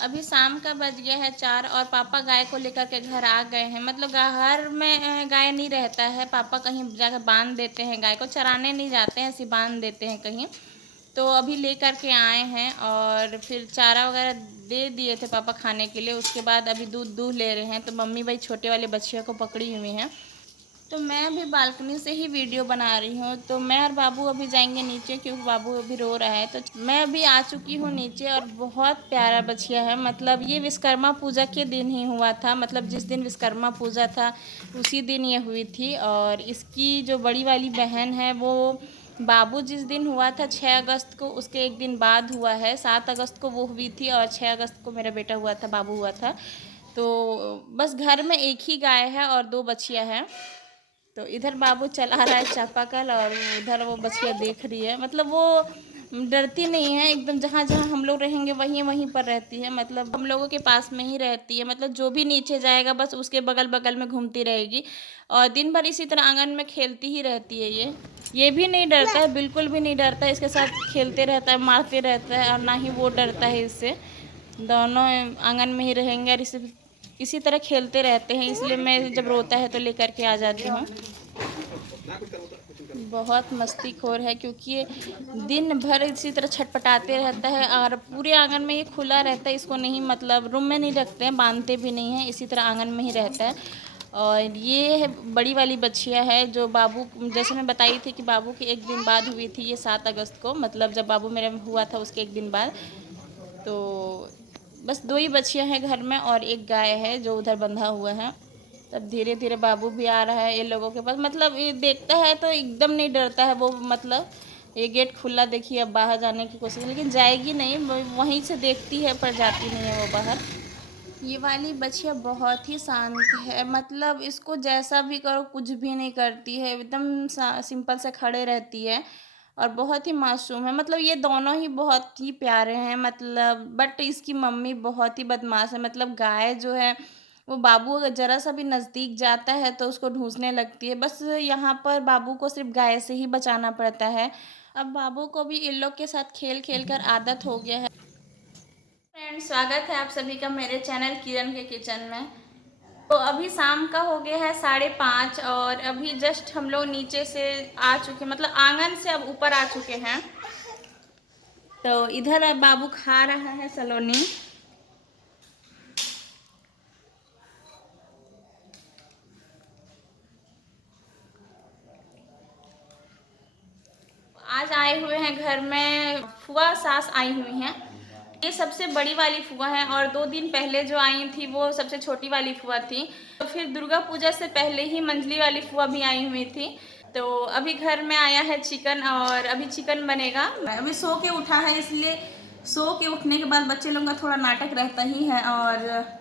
अभी शाम का बज गया है 4 और पापा गाय को लेकर के घर आ गए हैं। मतलब घर में गाय नहीं रहता है, पापा कहीं जाकर बांध देते हैं गाय को, चराने नहीं जाते हैं, ऐसे बांध देते हैं कहीं। तो अभी लेकर के आए हैं और फिर चारा वगैरह दे दिए थे पापा खाने के लिए। उसके बाद अभी दूध दूध ले रहे हैं, तो मम्मी भाई छोटे वाले बच्चियों को पकड़ी हुई हैं। तो मैं अभी बालकनी से ही वीडियो बना रही हूँ। तो मैं और बाबू अभी जाएंगे नीचे क्योंकि बाबू अभी रो रहा है। तो मैं अभी आ चुकी हूँ नीचे और बहुत प्यारा बछिया है। मतलब ये विश्वकर्मा पूजा के दिन ही हुआ था, मतलब जिस दिन विश्वकर्मा पूजा था उसी दिन ये हुई थी। और इसकी जो बड़ी वाली बहन है वो बाबू जिस दिन हुआ था 6 अगस्त को, उसके एक दिन बाद हुआ है। 7 अगस्त को वो हुई थी और 6 अगस्त को मेरा बेटा हुआ था, बाबू हुआ था। तो बस घर में एक ही गाय है और 2 बछिया है। तो इधर बाबू चला रहा है चापाकल और उधर वो बछिया देख रही है। मतलब वो डरती नहीं है, एकदम जहाँ जहाँ हम लोग रहेंगे वहीं वहीं पर रहती है। मतलब हम लोगों के पास में ही रहती है। मतलब जो भी नीचे जाएगा बस उसके बगल बगल में घूमती रहेगी और दिन भर इसी तरह आंगन में खेलती ही रहती है। ये भी नहीं डरता है, बिल्कुल भी नहीं डरता है। इसके साथ खेलते रहता है, मारते रहता है और ना ही वो डरता है इससे। दोनों आंगन में ही रहेंगे और इसी तरह खेलते रहते हैं। इसलिए मैं जब रोता है तो लेकर के आ जाती हूँ। बहुत मस्तीखोर है क्योंकि ये दिन भर इसी तरह छटपटाते रहता है और पूरे आंगन में ये खुला रहता है। इसको नहीं, मतलब रूम में नहीं रखते हैं, बांधते भी नहीं हैं, इसी तरह आंगन में ही रहता है। और ये है बड़ी वाली बछिया है जो बाबू, जैसे मैं बताई थी कि बाबू की एक दिन बाद हुई थी, ये 7 अगस्त को, मतलब जब बाबू मेरा हुआ था उसके एक दिन बाद। तो बस 2 ही बछियाँ हैं घर में और एक गाय है जो उधर बंधा हुआ है। तब धीरे धीरे बाबू भी आ रहा है ये लोगों के पास। मतलब ये देखता है तो एकदम नहीं डरता है वो। मतलब ये गेट खुला देखिए, अब बाहर जाने की कोशिश, लेकिन जाएगी नहीं, वहीं से देखती है पर जाती नहीं है वो बाहर। ये वाली बछिया बहुत ही शांत है। मतलब इसको जैसा भी करो कुछ भी नहीं करती है, एकदम सिंपल से खड़े रहती है और बहुत ही मासूम है। मतलब ये दोनों ही बहुत ही प्यारे हैं। मतलब बट इसकी मम्मी बहुत ही बदमाश है। मतलब गाय जो है वो बाबू अगर ज़रा सा भी नज़दीक जाता है तो उसको ढूंसने लगती है। बस यहाँ पर बाबू को सिर्फ गाय से ही बचाना पड़ता है। अब बाबू को भी इन लोग के साथ खेल खेल कर आदत हो गया है। फ्रेंड्स, स्वागत है आप सभी का मेरे चैनल किरण के किचन में। तो अभी शाम का हो गया है 5:30 और अभी जस्ट हम लोग नीचे से आ चुके, मतलब आंगन से अब ऊपर आ चुके हैं। तो इधर अब बाबू खा रहा है सलोनी। आज आए हुए हैं घर में फुआ सास आई हुई हैं। ये सबसे बड़ी वाली फुआ है और 2 दिन पहले जो आई थी वो सबसे छोटी वाली फुआ थी। तो फिर दुर्गा पूजा से पहले ही मंझली वाली फुआ भी आई हुई थी। तो अभी घर में आया है चिकन और अभी चिकन बनेगा। अभी सो के उठा है, इसलिए सो के उठने के बाद बच्चे लोगों का थोड़ा नाटक रहता ही है। और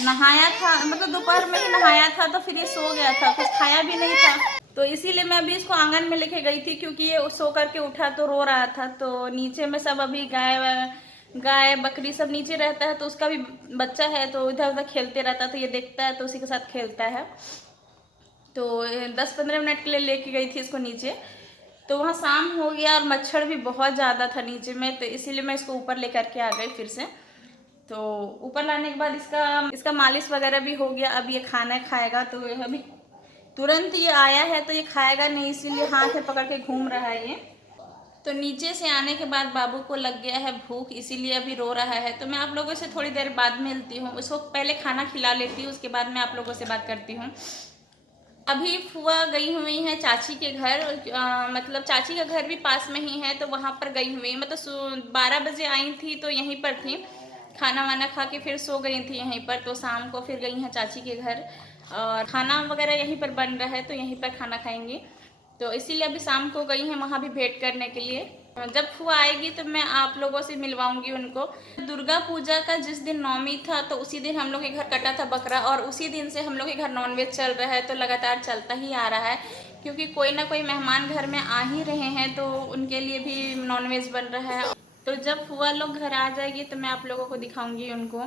नहाया था, मतलब दोपहर में ही नहाया था तो फिर ये सो गया था, कुछ खाया भी नहीं था। तो इसीलिए मैं अभी इसको आंगन में लेके गई थी क्योंकि ये सो करके उठा तो रो रहा था। तो नीचे में सब अभी गाय बकरी सब नीचे रहता है, तो उसका भी बच्चा है तो इधर उधर खेलते रहता है। तो ये देखता है तो उसी के साथ खेलता है। तो 10-15 मिनट के लिए लेके गई थी इसको नीचे। तो वहाँ शाम हो गया और मच्छर भी बहुत ज़्यादा था नीचे में, तो इसीलिए मैं इसको ऊपर लेकर के आ गई फिर से। तो ऊपर लाने के बाद इसका मालिश वगैरह भी हो गया। अब ये खाना खाएगा। तो अभी तुरंत ये आया है तो ये खाएगा नहीं, इसीलिए हाथ में पकड़ के घूम रहा है ये। तो नीचे से आने के बाद बाबू को लग गया है भूख, इसीलिए अभी रो रहा है। तो मैं आप लोगों से थोड़ी देर बाद मिलती हूँ। उसको पहले खाना खिला लेती हूँ, उसके बाद मैं आप लोगों से बात करती हूँ। अभी फुआ गई हुई हैं चाची के घर। मतलब चाची का घर भी पास में ही है तो वहाँ पर गई हुई। मतलब 12 बजे आई थी तो यहीं पर थी, खाना वाना खा के फिर सो गई थी यहीं पर। तो शाम को फिर गई हैं चाची के घर और खाना वगैरह यहीं पर बन रहा है तो यहीं पर खाना खाएंगी। तो इसीलिए अभी शाम को गई हैं वहाँ भी भेंट करने के लिए। जब फुआ आएगी तो मैं आप लोगों से मिलवाऊंगी उनको। दुर्गा पूजा का जिस दिन नवमी था तो उसी दिन हम लोग के घर कटा था बकरा और उसी दिन से हम लोग के घर नॉनवेज चल रहा है। तो लगातार चलता ही आ रहा है क्योंकि कोई ना कोई मेहमान घर में आ ही रहे हैं तो उनके लिए भी नॉनवेज बन रहा है। तो जब फुआ लोग घर आ जाएगी तो मैं आप लोगों को दिखाऊंगी उनको।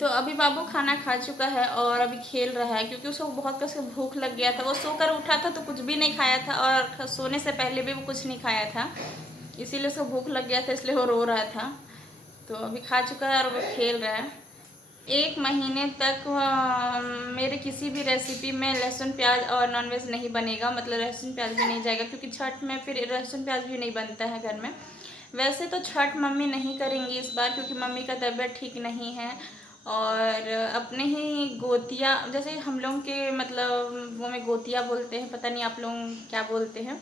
तो अभी बाबू खाना खा चुका है और अभी खेल रहा है क्योंकि उसको बहुत कस भूख लग गया था। वो सोकर उठा था तो कुछ भी नहीं खाया था और सोने से पहले भी वो कुछ नहीं खाया था, इसीलिए उसको भूख लग गया था, इसलिए वो रो रहा था। तो अभी खा चुका है और वो खेल रहा है। 1 महीने तक मेरे किसी भी रेसिपी में लहसुन प्याज और नॉनवेज नहीं बनेगा, मतलब लहसुन प्याज भी नहीं जाएगा, क्योंकि छठ में फिर लहसुन प्याज भी नहीं बनता है घर में। वैसे तो छठ मम्मी नहीं करेंगी इस बार, क्योंकि मम्मी का तबीयत ठीक नहीं है और अपने ही गोतिया, जैसे हम लोग के मतलब वो में गोतिया बोलते हैं, पता नहीं आप लोग क्या बोलते हैं,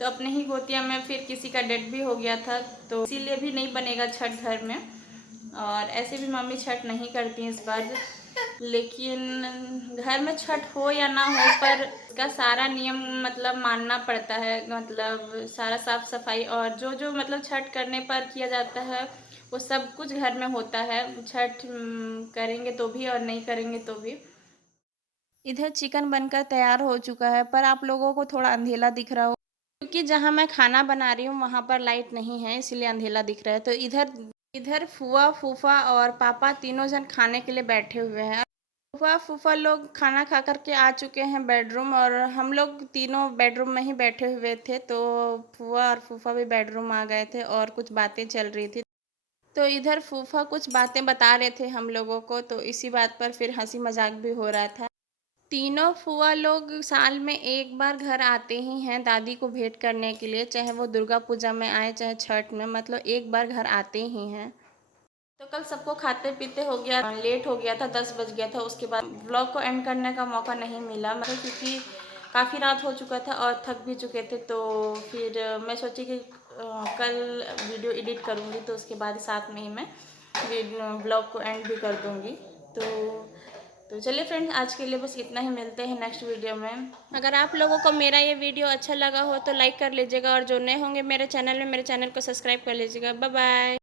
तो अपने ही गोतिया में फिर किसी का डेथ भी हो गया था, तो इसीलिए भी नहीं बनेगा छठ घर में। और ऐसे भी मम्मी छठ नहीं करती इस बार, लेकिन घर में छठ हो या ना हो पर इसका सारा नियम मतलब मानना पड़ता है, मतलब सारा साफ सफाई और जो जो मतलब छठ करने पर किया जाता है वो सब कुछ घर में होता है। छठ करेंगे तो भी और नहीं करेंगे तो भी। इधर चिकन बनकर तैयार हो चुका है, पर आप लोगों को थोड़ा अंधेला दिख रहा हो, क्योंकि जहाँ मैं खाना बना रही हूँ वहाँ पर लाइट नहीं है, इसलिए अंधेला दिख रहा है। तो इधर इधर फूआ फूफा और पापा तीनों जन खाने के लिए बैठे हुए हैं। फूफा फूफा लोग खाना खा कर के आ चुके हैं बेडरूम, और हम लोग तीनों बेडरूम में ही बैठे हुए थे। तो फूआ और फूफा भी बेडरूम आ गए थे और कुछ बातें चल रही थी। तो इधर फूफा कुछ बातें बता रहे थे हम लोगों को, तो इसी बात पर फिर हंसी मजाक भी हो रहा था। तीनों फूआ लोग साल में एक बार घर आते ही हैं दादी को भेंट करने के लिए, चाहे वो दुर्गा पूजा में आए चाहे छठ में, मतलब एक बार घर आते ही हैं। तो कल सबको खाते पीते हो गया, लेट हो गया था, 10 बज गया था। उसके बाद व्लॉग को एंड करने का मौका नहीं मिला, मतलब क्योंकि काफ़ी रात हो चुका था और थक भी चुके थे। तो फिर मैं सोची कि कल वीडियो एडिट करूँगी, तो उसके बाद साथ में ही मैं व्लॉग को एंड भी कर दूँगी। तो चलिए फ्रेंड्स, आज के लिए बस इतना ही, मिलते हैं नेक्स्ट वीडियो में। अगर आप लोगों को मेरा ये वीडियो अच्छा लगा हो तो लाइक कर लीजिएगा, और जो नए होंगे मेरे चैनल में, मेरे चैनल को सब्सक्राइब कर लीजिएगा। Bye bye.